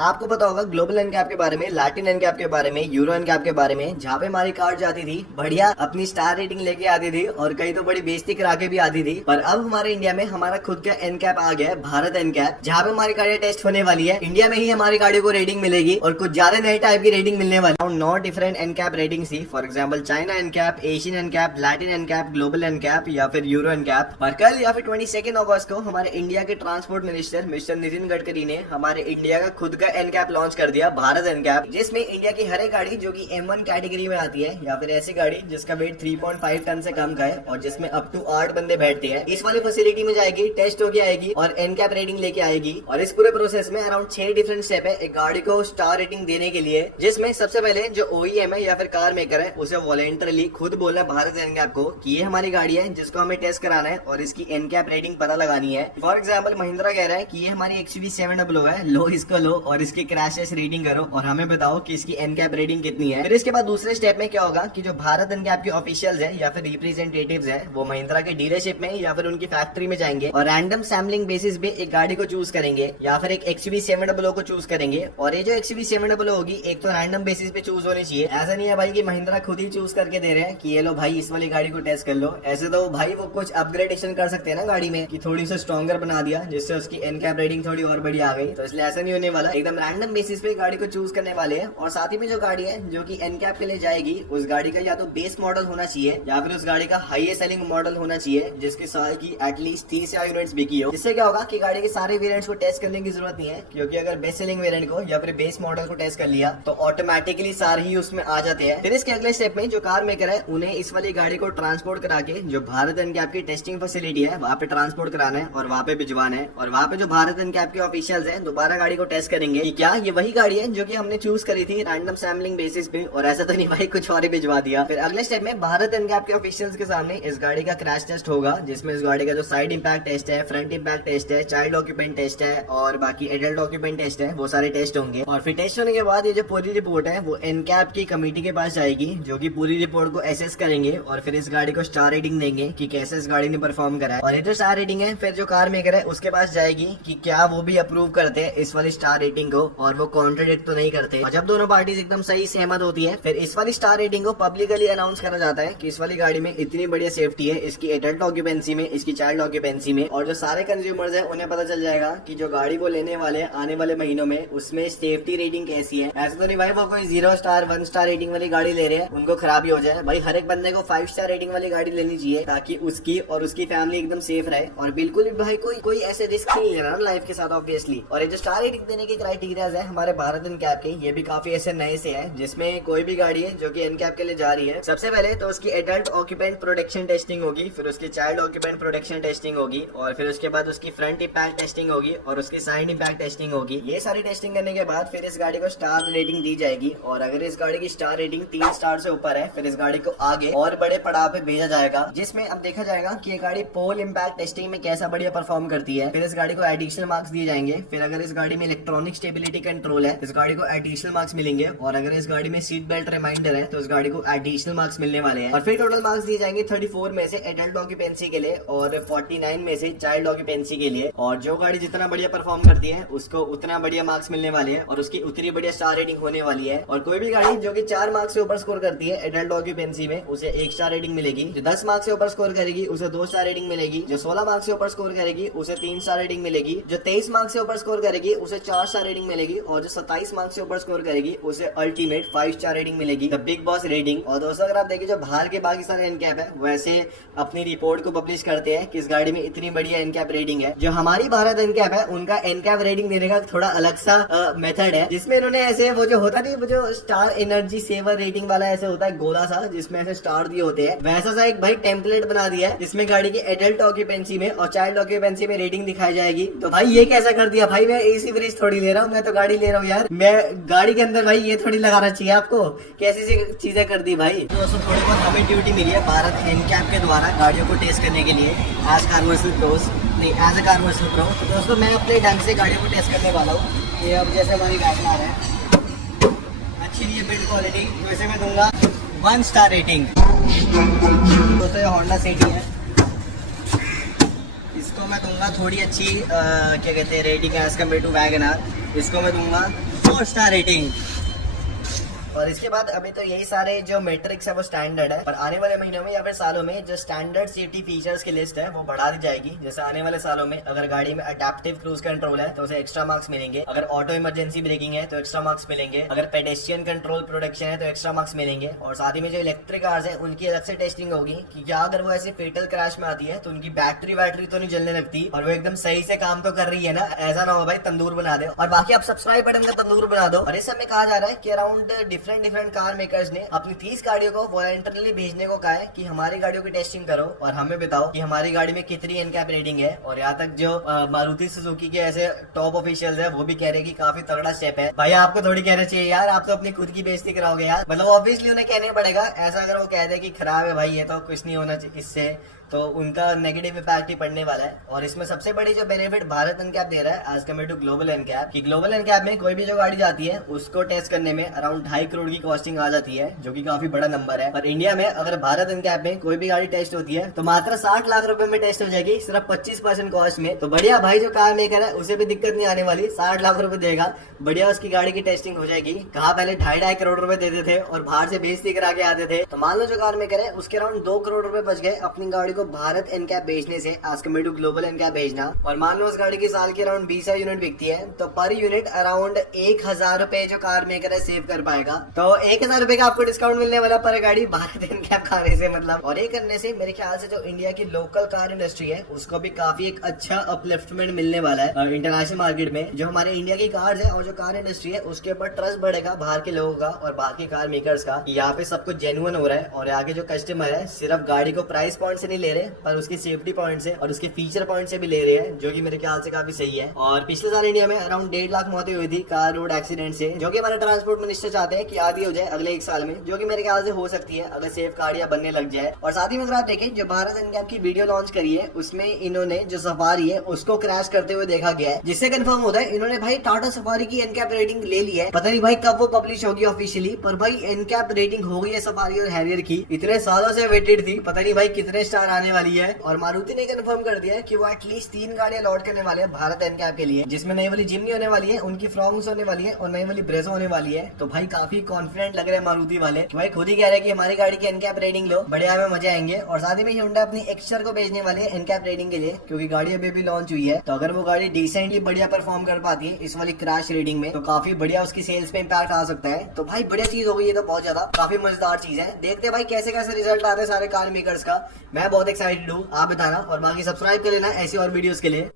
आपको पता होगा ग्लोबल एनकैप के बारे में, लैटिन एनकैप के बारे में, यूरो एनकैप के बारे में, जहाँ पे हमारी कार जाती थी बढ़िया अपनी स्टार रेटिंग लेके आती थी और कई तो बड़ी बेइज्जती करा के भी आती थी। पर अब हमारे इंडिया में हमारा खुद का एनकैप आ गया है, भारत एनकैप, जहाँ पे हमारी गाड़ियां टेस्ट होने वाली है। इंडिया में ही हमारी गाड़ियों को रेटिंग मिलेगी और कुछ ज्यादा नए टाइप की रेटिंग मिलने वाली है। 9 डिफरेंट एनकैप रेटिंग थी, for example China NCAP, Asian NCAP, Latin NCAP, global NCAP या फिर यूरो एनकैप। पर कल या फिर 22 अगस्त को हमारे इंडिया के transport minister mister Nitin Gadkari ने हमारे इंडिया का खुद का एनकैप लॉन्च कर दिया, भारत एनकैप, जिसमें इंडिया की हर एक गाड़ी जो कि M1 कैटेगरी में आती है या फिर ऐसी गाड़ी जिसका वेट 3.5 टन से कम का है और जिसमें अप टू 8 बंदे बैठते हैं, इस वाली फैसिलिटी में जाएगी, टेस्ट होके आएगी और एनकैप रेटिंग लेके आएगी। और इस पूरे प्रोसेस में अराउंड 6 डिफरेंट स्टेप है एक गाड़ी को स्टार रेटिंग देने के लिए, जिसमें सबसे पहले जो OEM है या फिर कार मेकर है उसे वॉलेंटरली खुद बोलना भारत एनकैप को कि ये हमारी गाड़ी है जिसको हमें टेस्ट कराना है और इसकी एनकैप रेटिंग पता लगानी है। फॉर एग्जाम्पल महिंद्रा कह रहा है कि ये हमारी XUV700 है, लो इसको लो और इसकी क्रैशेस रेटिंग करो और हमें बताओ कि इसकी एनकैप रेटिंग कितनी है। फिर इसके बाद दूसरे स्टेप में क्या होगा कि जो भारत एनकैप के ऑफिशियल्स है या फिर रिप्रेजेंटेटिव्स है वो महिंद्रा के डीलरशिप में या फिर उनकी फैक्ट्री में जाएंगे और रैंडम सैम्पलिंग बेसिस पे एक गाड़ी को चूज करेंगे या फिर एक XUV700 को चूज करेंगे। और ये जो XUV700 होगी एक तो रैंडम बेसिस पे चूज होनी चाहिए। ऐसा नहीं है भाई कि महिंद्रा खुद ही चूज करके दे रहे हैं कि ये लो भाई इस वाली गाड़ी को टेस्ट कर लो। ऐसे तो भाई वो कुछ अपग्रेडेशन कर सकते हैं ना गाड़ी में कि थोड़ी सी स्ट्रॉन्गर बना दिया जिससे उसकी एनकैप रेटिंग थोड़ी और बढ़िया आ गई। तो इसलिए ऐसा नहीं होने वाला, एकदम रैंडम बेसिस पे गाड़ी को चूज करने वाले हैं। और साथ ही में जो गाड़ी है जो कि एनकैप के लिए जाएगी उस गाड़ी का या तो बेस मॉडल होना चाहिए या फिर उस गाड़ी का हाईएस्ट सेलिंग मॉडल होना चाहिए जिसके साल की एटलीस्ट 30 यूनिट्स बिकी हो। इससे क्या होगा कि गाड़ी के सारे वेरिएंट्स को टेस्ट करने की जरूरत नहीं है, क्योंकि अगर बेस्ट सेलिंग वेरिएंट को या फिर बेस मॉडल को टेस्ट कर लिया तो ऑटोमेटिकली सारे ही उसमें आ जाते हैं। फिर इसके अगले स्टेप में जो कार मेकर है उन्हें इस वाली गाड़ी को ट्रांसपोर्ट करा के जो भारत एनकैप की टेस्टिंग फैसिलिटी है वहाँ पे ट्रांसपोर्ट कराना है और वहाँ पे भिजवाना है। और वहाँ पे जो भारत एनकैप के ऑफिशियल्स हैं दोबारा गाड़ी को टेस्ट करेंगे कि क्या ये वही गाड़ी है जो कि हमने चूज करी थी रैंडम सैम्पलिंग बेसिस पे, और ऐसा तो नहीं भाई कुछ और ही भिजवा दिया। फिर अगले स्टेप में भारत एनकैप के ऑफिशियल्स के सामने इस गाड़ी का क्रैश टेस्ट होगा, जिसमें इस गाड़ी का जो साइड इंपैक्ट टेस्ट है, फ्रंट इंपैक्ट टेस्ट है, चाइल्ड ऑक्यूपेंट टेस्ट है और बाकी एडल्ट ऑक्यूपेंट टेस्ट है, वो सारे टेस्ट होंगे। और फिर टेस्ट होने के बाद ये जो पूरी रिपोर्ट है वो एनकैप की कमेटी के पास जाएगी जो कि पूरी रिपोर्ट को एसेस करेंगे और फिर इस गाड़ी को स्टार रेटिंग देंगे कि कैसे इस गाड़ी ने परफॉर्म करा है। और ये जो स्टार रेटिंग है फिर जो कार मेकर है उसके पास जाएगी कि क्या वो भी अप्रूव करते हैं इस वाली स्टार रेटिंग को और वो कॉन्ट्रडिक्ट तो नहीं करते। और जब दोनों पार्टीज एकदम सही सहमत होती है फिर इस वाली स्टार रेटिंग को पब्लिकली अनाउंस करा जाता है कि इस वाली गाड़ी में इतनी बढ़िया सेफ्टी है, इसकी एडल्ट ऑक्यूपेंसी में, इसकी चाइल्ड ऑक्यूपेंसी में। और जो सारे कंज्यूमर्स है उन्हें पता चल जाएगा कि जो गाड़ी वो लेने वाले आने वाले महीनों में उसमें सेफ्टी रेटिंग कैसी है। ऐसा तो नहीं भाई वो कोई 0 स्टार 1 स्टार रेटिंग वाली गाड़ी ले रहे हैं उनको खराबी हो जाए। भाई हर एक बंदे को 5 स्टार रेटिंग वाली गाड़ी लेनी चाहिए ताकि उसकी और उसकी फैमिली एकदम सेफ रहे। और बिल्कुल भी भाई कोई ऐसे रिस्क नहीं ले रहा लाइफ के साथ ऑब्वियसली। और ये जो स्टार रेटिंग देने के क्राइटेरिया है हमारे भारत एनकैप के, ये भी काफी ऐसे नए से है जिसमें कोई भी गाड़ी है जो कि एनकैप के लिए जा रही है सबसे पहले तो उसकी एडल्ट ऑक्यूपेंट प्रोटेक्शन टेस्टिंग होगी, फिर उसकी चाइल्ड ऑक्यूपेंट प्रोटेक्शन टेस्टिंग होगी और फिर उसके बाद उसकी फ्रंट इंपैक्ट टेस्टिंग होगी और उसकी साइड इंपैक्ट टेस्टिंग होगी। ये सारी टेस्टिंग करने के बाद फिर इस गाड़ी को स्टार रेटिंग दी जाएगी और अगर इस गाड़ी की स्टार रेटिंग 3 स्टार से ऊपर है फिर इस गाड़ी को आगे और बड़े पड़ाव पे भेजा जाएगा, जिसमें अब देखा जाएगा कि ये गाड़ी पोल इंपैक्ट टेस्टिंग में कैसा बढ़िया परफॉर्म करती है। फिर इस गाड़ी को एडिशनल मार्क्स दिए जाएंगे। फिर अगर इस गाड़ी में इलेक्ट्रॉनिक स्टेबिलिटी कंट्रोल है इस गाड़ी को एडिशनल मार्क्स मिलेंगे और अगर इस गाड़ी में सीट बेल्ट रिमाइंडर है तो इस गाड़ी को एडिशनल मार्क्स मिलने वाले हैं। और फिर टोटल मार्क्स दिए जाएंगे 34 में से एडल्ट ऑक्यूपेंसी के लिए और 49 में से चाइल्ड ऑक्यूपेंसी के लिए। और जो गाड़ी जितना बढ़िया परफॉर्म करती है उसको उतना बढ़िया मार्क्स मिलने वाले हैं और उसकी उतनी बढ़िया स्टार रेटिंग होने वाली है। और कोई भी गाड़ी जो कि 4 मार्क्स से ऊपर स्कोर करती है एडल्ट ऑक्यूपेंसी में उसे 1 स्टार रेटिंग मिलेगी, जो 10 मार्क्स से ऊपर स्कोर करेगी उसे 2 स्टार रेटिंग मिलेगी, जो 16 मार्क्स से ऊपर स्कोर करेगी उसे 3 स्टार रेटिंग मिलेगी, जो 23 मार्क्स से ऊपर स्कोर करेगी उसे 4 स्टार रेटिंग मिलेगी और जो 27 मार्क्स से ऊपर स्कोर करेगी उसे अल्टीमेट 5 स्टार रेटिंग मिलेगी, द बिग बॉस रेटिंग। और दोस्तों अगर आप देखिए जो बाहर के बाकी सारे एनकैप है वैसे अपनी रिपोर्ट को पब्लिश करते हैं कि इस गाड़ी में इतनी बढ़िया एनकैप रेटिंग है। जो हमारी भारत एनकैप है उनका एनकैप रेटिंग देने का थोड़ा अलग सा मेथड है, जिसमें इन्होंने ऐसे वो जो होता नहीं वो जो स्टार एनर्जी सेवर रेटिंग वाला ऐसे होता है गोला सा जिसमें ऐसे स्टार दिए होते हैं, वैसा सा एक भाई टेम्पलेट बना दिया है जिसमें गाड़ी की एडल्ट ऑक्यूपेंसी में और चाइल्ड ऑक्यूपेंसी में रेटिंग दिखाई जाएगी। तो भाई ये कैसा कर दिया भाई, मैं एसी फ्रिज थोड़ी ले रहा हूँ, मैं तो गाड़ी ले रहा हूँ यार, मैं गाड़ी के अंदर भाई ये थोड़ी लगाना चाहिए आपको, कैसी सी चीजें कर दी भाई। दोस्तों थोड़ी बहुत हमें ड्यूटी मिली है भारत एनकैप के द्वारा गाड़ियों को टेस्ट करने के लिए एज कमर्शियल प्रोस नहीं एज ए कमर्शियल प्रो। तो दोस्तों मैं अपने ढंग से गाड़ियों को टेस्ट करने वाला हूँ। ये अब जैसे हमारी गाड़ी आ रहा है अच्छी नहीं है बिल्ड क्वालिटी, तो इसे मैं दूंगा 1 स्टार रेटिंग। दोस्तों ये होंडा सिटी है, इसको मैं दूंगा थोड़ी अच्छी क्या कहते हैं rating as compare to wagon R. इसको मैं दूंगा 4 स्टार रेटिंग। और इसके बाद अभी तो यही सारे जो मैट्रिक्स है वो स्टैंडर्ड है, पर आने वाले महीनों में या फिर सालों में जो स्टैंडर्ड सेफ्टी फीचर्स की लिस्ट है वो बढ़ा दी जाएगी। जैसे आने वाले सालों में अगर गाड़ी में अडेप्टिव क्रूज कंट्रोल है तो उसे एक्स्ट्रा मार्क्स मिलेंगे, अगर ऑटो इमरजेंसी ब्रेकिंग है तो एक्स्ट्रा मार्क्स मिलेंगे, अगर पेडेस्ट्रियन कंट्रोल प्रोटेक्शन है तो एक्स्ट्रा मार्क्स मिलेंगे। और साथ ही में जो इलेक्ट्रिक कार्स है उनकी अलग से टेस्टिंग होगी कि क्या अगर वो ऐसे फेटल क्रैश में आती है तो उनकी बैटरी तो नहीं जलने लगती और वो एकदम सही से काम तो कर रही है ना, ऐसा ना हो भाई तंदूर बना दे। और बाकी आप सब्सक्राइब बटन का तंदूर बना दो। और इस समय कहा जा रहा है कि अराउंड डिफरेंट कार मेकर्स ने अपनी 30 गाड़ियों को वॉलंटरली भेजने को कहा है कि हमारी गाड़ियों की टेस्टिंग करो और हमें बताओ कि हमारी गाड़ी में कितनी एनकैप रेटिंग है। और यहाँ तक जो मारुति सुजुकी के ऐसे टॉप ऑफिशियल्स है वो भी कह रहे हैं कि काफी तगड़ा स्टेप है। भाई आपको थोड़ी कहना चाहिए यार, आप तो अपनी खुद की बेइज्जती कराओगे यार। मतलब ऑब्वियसली उन्हें कहने पड़ेगा ऐसा, अगर वो कह दे कि खराब है भाई ये तो कुछ नहीं होना चाहिए इससे, तो उनका नेगेटिव इम्पैक्ट ही पड़ने वाला है। और इसमें सबसे बड़ी जो बेनिफिट भारत एनकैप दे रहा है as compare to global NCAP, कि ग्लोबल एनकैप में कोई भी जो गाड़ी जाती है उसको टेस्ट करने में अराउंड 2.5 करोड़ की कॉस्टिंग आ जाती है, जो कि काफी बड़ा नंबर है। और इंडिया में अगर भारत एनकैप में कोई भी गाड़ी टेस्ट होती है तो मात्र 60 लाख रुपए में टेस्ट हो जाएगी, सिर्फ 25% कॉस्ट में। तो बढ़िया भाई, जो कार मेकर है उसे भी दिक्कत नहीं आने वाली, 60 लाख रुपए देगा, बढ़िया उसकी गाड़ी की टेस्टिंग हो जाएगी। कहा पहले 2.5 करोड़ रुपए देते थे और बाहर से बेइज्जती करा के आते थे। तो मान लो जो कार मेकर है उसके अराउंड 2 करोड़ रुपए बच गए अपनी गाड़ी को भारत एनकैप बेचने से as compare to global NCAP भेजना। और मान लो उस गाड़ी की साल की अराउंड 20 यूनिट बिकती है तो पर यूनिट अराउंड 1000 रुपए जो कार मेकर है सेव कर पाएगा। तो 1000 रुपए का आपको डिस्काउंट मिलने वाला पर गाड़ी भारत एनकैप खाने से मतलब। और ये करने से मेरे ख्याल से जो इंडिया की लोकल कार इंडस्ट्री है उसको भी काफी एक अच्छा अपलिफ्टमेंट मिलने वाला है इंटरनेशनल मार्केट में। जो हमारे इंडिया की कार्स है और जो कार इंडस्ट्री है उसके ऊपर ट्रस्ट बढ़ेगा बाहर के लोगों का और बाकी कार मेकर्स का, यहाँ पे सब कुछ जेन्युइन हो रहा है। और आगे जो कस्टमर है सिर्फ गाड़ी को प्राइस पॉइंट से नहीं ले रहे पर उसकी सेफ्टी पॉइंट से और उसके फीचर पॉइंट से भी ले रहे हैं, जो कि मेरे ख्याल से काफी सही है। और पिछले साल इंडिया में अराउंड 1.5 लाख मौतें हुई थी कार रोड एक्सीडेंट से, जो कि हमारे ट्रांसपोर्ट मिनिस्टर चाहते हैं कि आधी हो जाए अगले 1 साल में, जो कि मेरे ख्याल से हो सकती है अगर सेफ गाड़ियां बनने लग जाए। और साथ ही में अगर आप देखें जो भारत एनकैप की वीडियो लॉन्च करी है उसमें इन्होंने जो सफारी है उसको क्रैश करते हुए देखा गया है, जिससे कंफर्म होता है इन्होंने भाई टाटा सफारी की एनकैप रेटिंग ले ली है। पता नहीं भाई कब वो पब्लिश होगी ऑफिशियली, पर भाई एनकैप रेटिंग हो गई है सफारी और हैरियर की, इतने सालों से वेटेड थी, पता नहीं भाई कितने स्टार आने वाली है। और मारुति ने कंफर्म कर दिया है कि वो एटलीस्ट 3 गाड़ियां लॉन्च करने वाले हैं भारत एनकैप के लिए, जिसमें नई वाली जिमनी होने वाली है, उनकी फ्रॉन्क्स होने वाली है और नई वाली ब्रेजो होने वाली है। तो भाई काफी कॉन्फिडेंट लग रहे हैं मारुति वाले कि भाई खुद ही कह रहे हैं कि हमारी गाड़ी की एनकैप रेटिंग लो, बढ़िया में मजे आएंगे। और साथ ही में होंडा अपनी एक्सटर को भेजने वाले हैं एनकैप रेटिंग के लिए, क्योंकि गाड़ी अभी भी लॉन्च हुई है। तो अगर वो गाड़ी डिसेंटली बढ़िया परफॉर्म कर पाती है इस वाली क्रैश रेटिंग में तो काफी बढ़िया उसकी सेल्स पे इम्पैक्ट आ सकता है। तो भाई बढ़िया चीज हो गई है, तो बहुत ज्यादा काफी मजेदार चीज है। देखते हैं भाई कैसे कैसे रिजल्ट आते हैं सारे कार मेकर्स का, मैं बहुत एक्साइटेड हूँ, आप बताना। और बाकी सब्सक्राइब कर लेना ऐसी और वीडियोस के लिए।